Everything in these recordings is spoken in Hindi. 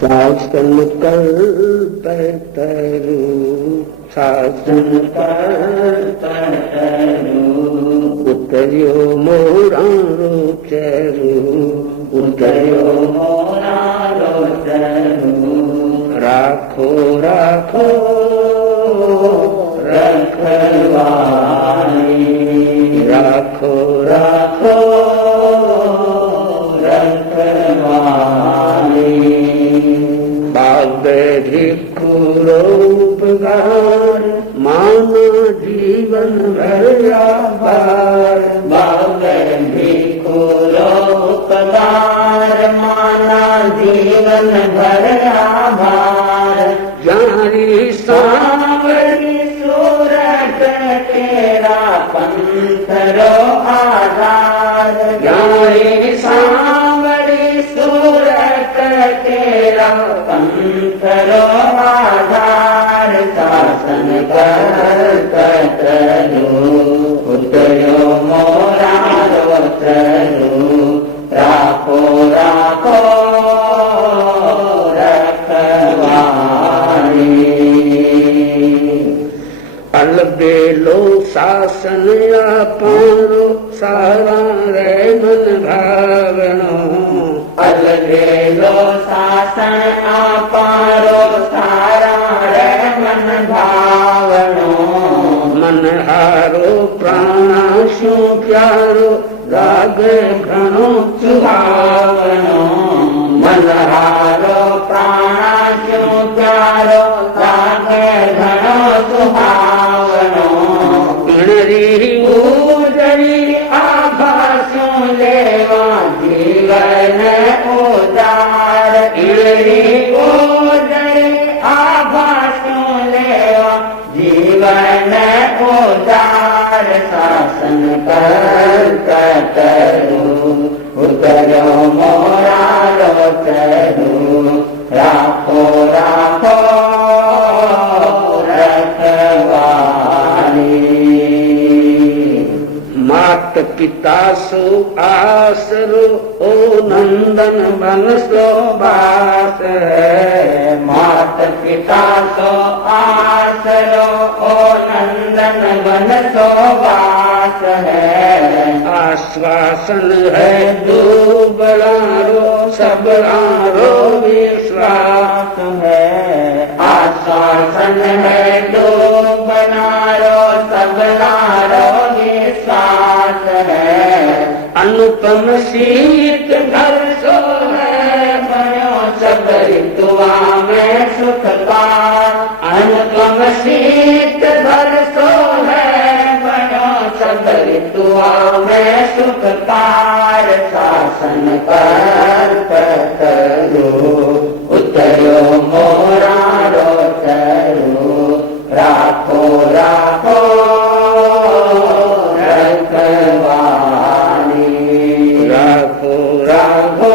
शासन कल्पतरु शासन कल्पतरु उतर्यो मोरारो चरु उतर्यो मोरारो चरु राखो राखो रखवाली राखो राखो भिक्षुरोपकार मानो जीवन भर आभार बाबे भिक्षुरोपकार माना जीवन भर आभार जारी सांवरी सूरत तेरा पंथरो आधार जारी सांवरी सूरत तेरा पंथरो आधार शासन कल्पतरु उतर्यो मोरारो चरु राखो राखो रखवाली अलबेलो शासन अपारो सारा रे मन भावनो अलबेलो शासन अपारो सारा रे मन भावनो मन हारो प्राणाशु प्यारो लागे घणो सुहावनो मन हारो प्राणाशु प्यारो लागे घणो सुहावनो इणरी उजरी आभासु लेवा जीवन उदार इणरी उजरी आभासु लेवा जीवन उदार शासन कल्पतरु उतर्यो मोरारो चरु राखो राखो रखवाली मात पिता सो आसरो ओ नंदन बन सो बास है मात पिता सो आसरो ओ नंदन बन सो बास है आश्वासन है दुबलारो सबलारो विश्वास है आश्वासन है दुबलारो सबलारो विश्वास है अनुपम शीत घर सो है भयो सब ऋतुआ में सुख पार अनुपम शीत घर सो है भयो सब ऋतुआ में सुख पार शासन कल्पतरु उतर्यो मोरारो चरु राखो राखो रखवाली राखो राखो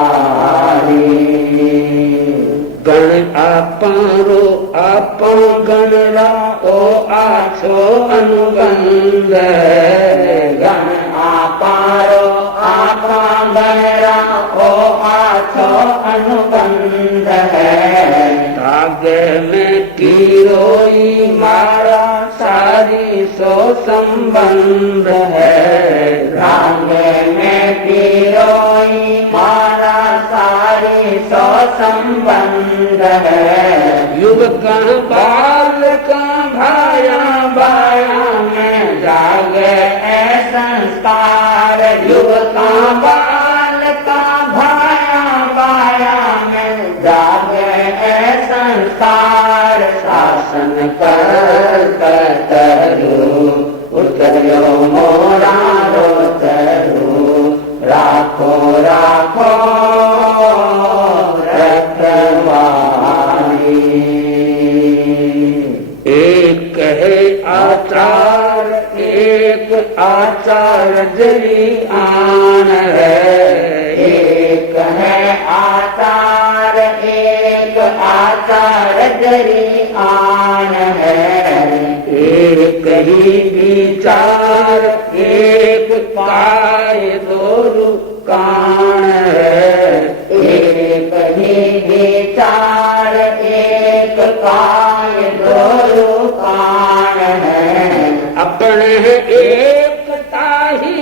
रखवाली गण आपारो आपो गणरा ओ आछो अनुबंध गण आपारो आपा गणरा ओ आछो अनुबंध है धागे में कीरोई मारा सारी सो संबंध है धागे में कीरोई मारा सारी सो संबंध है युवक बाल का भाया बाया में जागे ऐ संस्कार युवक बाल का भाया बाया में जागे ऐ संस्कार शासन कल्पतरु उतर्यो मोरारो चरु राखो राखो रखवाली एक है आचार एक आचार जरी आन है एक है आचार एक आचार जरी आन है एक ही विचार एक काय दो कान है अपने एकता ही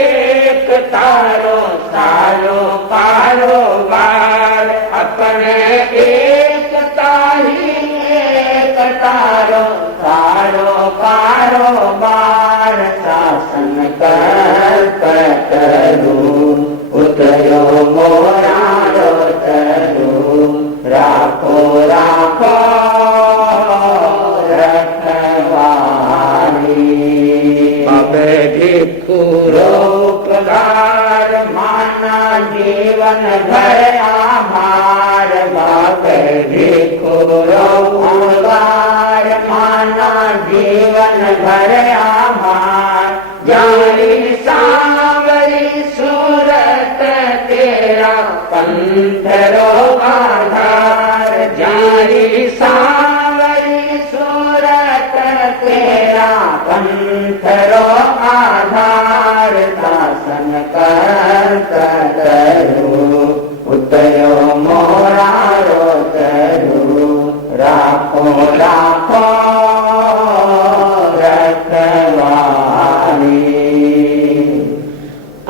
एक तारो सारो कारोबार अपने एकता ही एक तारो सारो कारोबार शासन कर करू उतरो मोरारो तरू राखो राखो बाबे भिक्षु रोपकार माना जीवन भर आभार बाबे भिक्षु रोपकार माना जीवन भर आभार जारी सांवरी सूरत तेरा पंथरो आधार जारी सांवरी सूरत तेरा पंथरो आधार शासन कर करू उतरो मोरारो तरू राखो राखो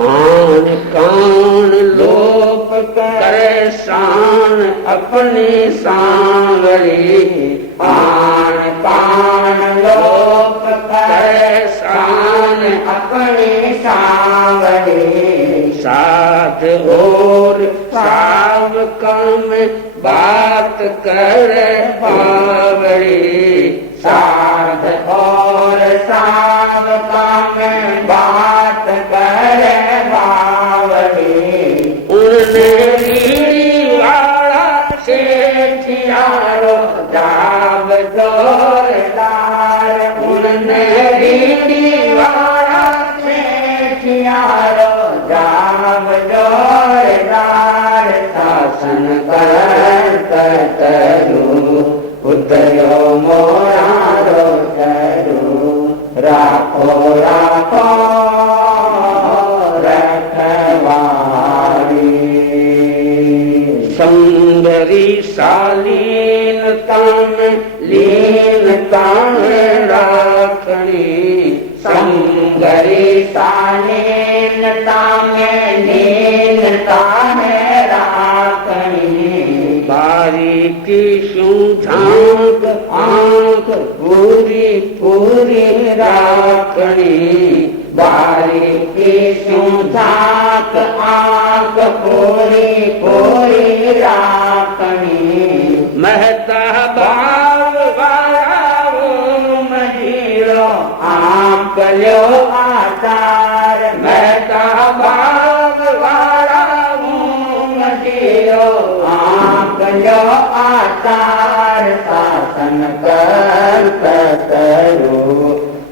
आन कान लोप करे शान अपनी सांवरी आन कान लोप करे शान अपनी सांवरी साध और सावका में बात करे बावरी साध और सावका में बात करे बावरी उनने वाला सेठियारो दाब जोरदार उनने वाला सेठियारो दाब जोरदार शासन कर करू उतरो मोरारो तरू राखो राखो रखवारी संगरी शालीनता में लीनता में राखणी संगरी शालीनता में लीनता में राखणी बारीकी शू झांक आंख पूरी पूरी राखणी बारीकी शू झांक आंख पूरी पूरी राखणी महता भाव वाला महीरो आंक लो आचार महता भाव वाला महीरो आंक लो आचार शासन कर करू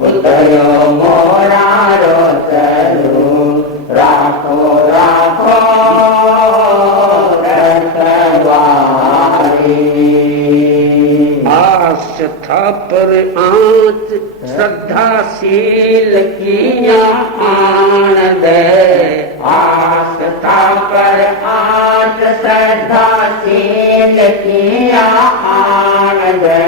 उतरो मोरारो तरू राखो राखो रखवारी आस्था पर आंच श्रद्धाशील किया आन दे आस्था पर आंच श्रद्धाशील किया आन दे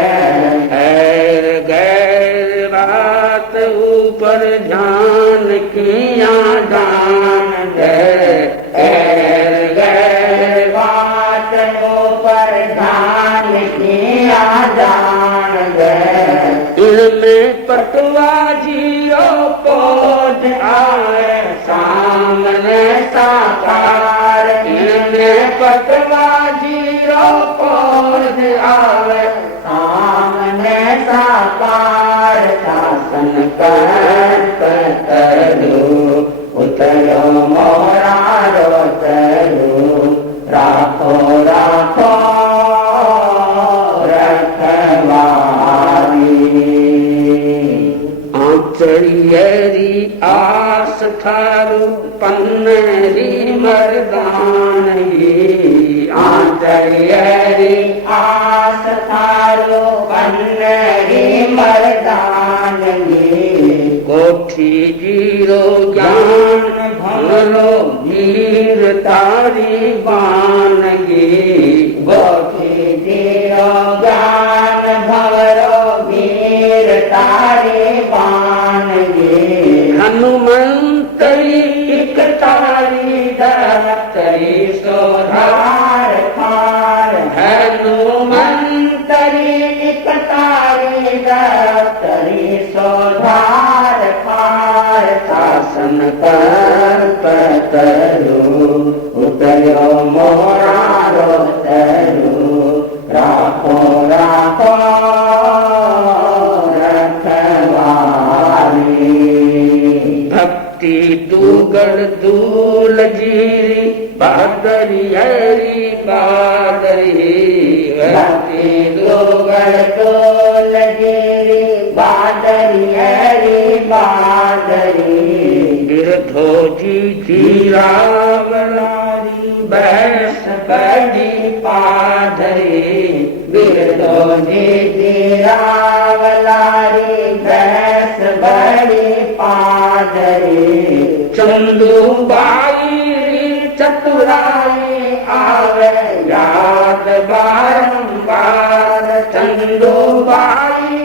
गैर गैर बात ऊपर ध्यान किया दान दे गैर गैर बात ऊपर ध्यान किया दान दे इनमें पटवा जियो पोज आए सामने साकार इनमें पटवा जियो पोज आए सामने साकार शासन कर करू उतरो मोरारो तरू राखो राखो आंचरियरी आस थारू पन्नरी मर्दानी आंचरियरी आस थारू पन्नरी मर्दानी कोठी जीरो ज्ञान भरो वीर तारी बानगी कोठी जीरो ज्ञान भरो वीर तारी बानगी तरी सोधार खार हनुमंतरी निकटारी दफ्तरी सोधार खार शासन कर पतरु उतरो मोरारो तरु राखो राखो रखवाली भक्ति दुगड़ दूल जीरी बहादरी हरी बहादरी भक्ति दुगड़ दूल जीरी बहादरी हरी बहादरी गिरधोजी जीरावलारी बैस बड़ी पाधरी गिरधोजी जीरावलारी बैस बड़ी पाधरी चंदूबाई चतुराई आवे याद बारंबार चंदूबाई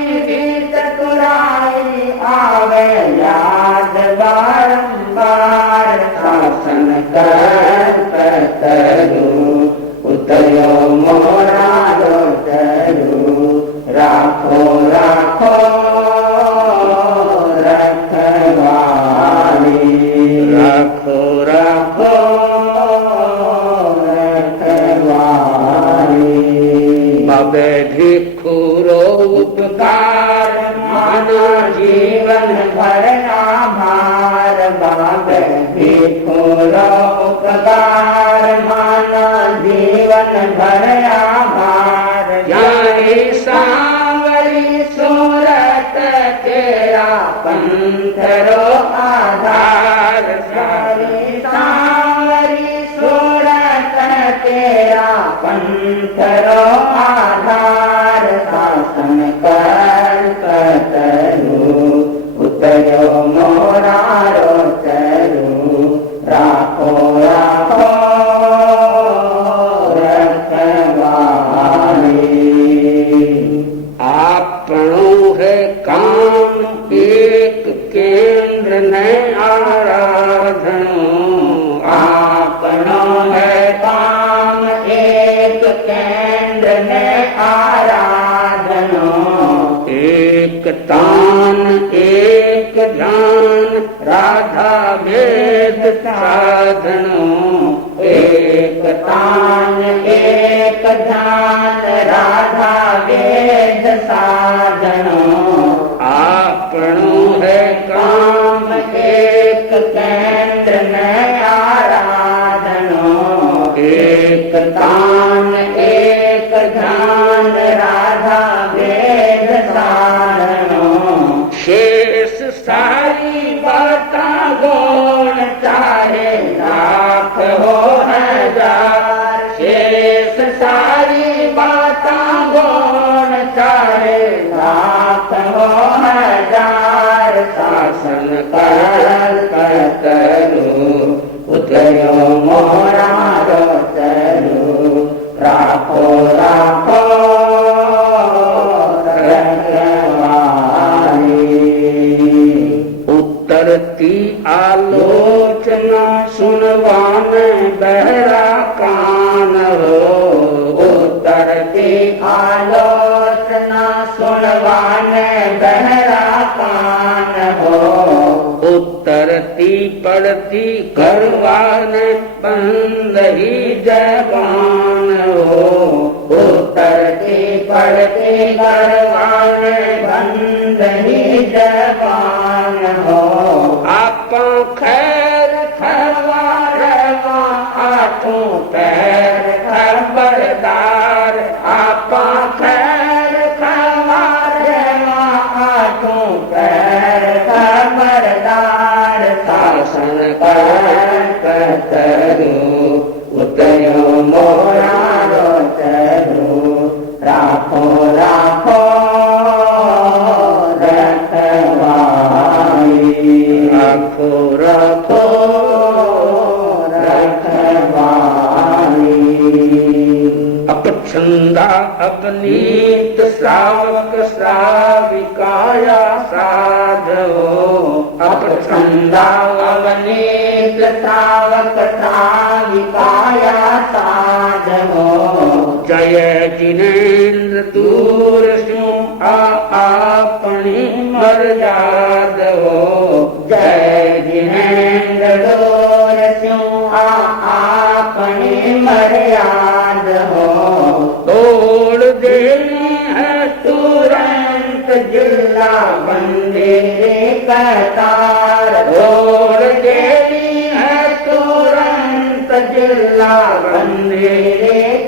चतुराई आवे याद बारंबार शासन कर पतरु उतरो मोरारो तरु राखो राखो रखवाली राखो राखो रखवाली बाबे भिखुरो उपकार माना जीवन भरना भार बाबे भिखुरो उपकार माना जीवन भरना भार जाने सांवरी सूरत तेरा पंथरो आधार जाने सांवरी सूरत तेरा पंथरो आधार शासन कर पतरु उतरो मोरारो तरु राखो राखो रखवाली आपनो है काम एक केंद्र न आराधनो आपनो है काम एक केंद्र न आराधनो एक तान एक ध्यान राधा वेद साधनो एक तान एक ध्यान राधा वेद साधनो आपनो है काम एक केंद्र न आराधनो एक तान एक ध्यान राधा वेद साधनो शेष सारी बाता गौण चाहे लाख हो हजार शेष सारी बाता गौण चाहे लाख हो हजार शासन कर पतरु उतरो मोरारो तरु राखो राखो रखवाली उत्तरती आलोचना सुनवान बहरा कान हो उत्तरती आलोचना सुनवान बहरा कान हो उत्तरती पढ़ती करवान बंद ही जबान हो उत्तरती पढ़ती करवान बंद ही जबान हो आपा खैर खबर आठों पैर खबरदार आपा खैर खबर आठों पैर खबरदार शासन कर पतरु उतरो मोरारो तरु राखो राखो रखवाली राखो राखो रखवाली अपछंदा अपनीत श्रावक श्राविकाया साधो अपछंदा अवनीत श्रावक श्राविकाया साधवो जय जिनेन्द्र दूर स्यो आपनी मर्यादवो जय जिनेन्द्र दूर स्यो आपनी मर्याद हो तोड़ देनी है तुरंत जिला बंदे कतार तोड़ देनी है तुरंत जिला बंदे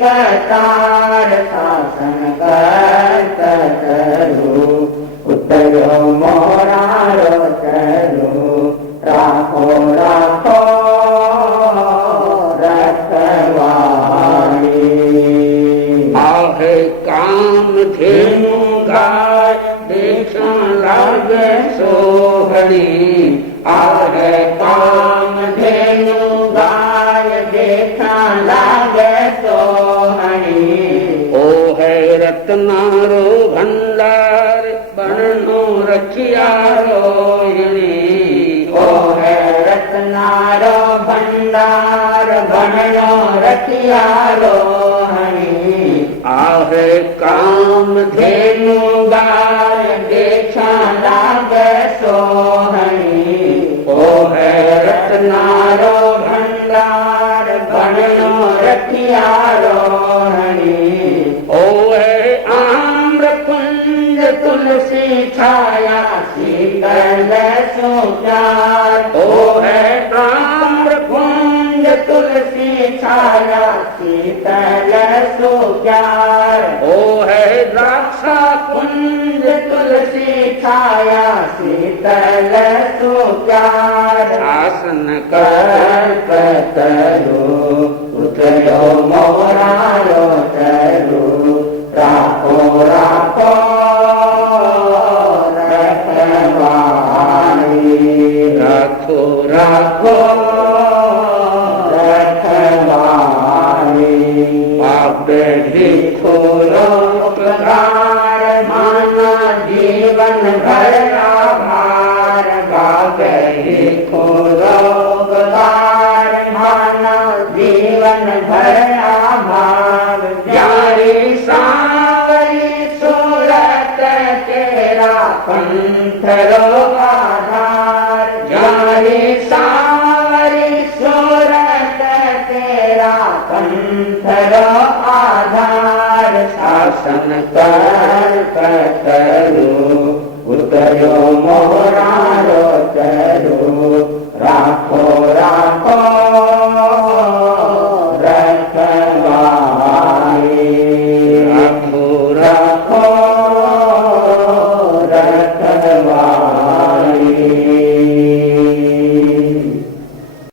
कतार शासन करो उतरो मोरारो चलो राखो राखो आहे काम धेनु गाय देखा लागे सोहनी आहे काम धेनु गाय देखा लागे सोहनी ओ है रत्नारो भंडार बननो रखिया रोहिणी ओ है रत्नारो भंडार बननो रखिया रोहिणी आहे काम धेनु गाय देखा लागे सोहनी ओ है रत्नारो भंडार बननो रखिया रोहिणी ओ है आम्र कुंज तुलसी छाया शीतल सुचार ओ है आम्र कुंज तुलसी छाया शीतल सुचार ओ है द्राक्षा कुंज तुलसी छाया शीतल सुचार आसन करो उठलो मोरारो चलो राखो राखो राखो राखो उपकार माना जीवन भर आभार गावे खोरो उपकार माना जीवन भर आभार जारी सावरी सूरत तेरा पंथरो आधार जारी सावरी सूरत तेरा पंथरो आधार शासन कर करो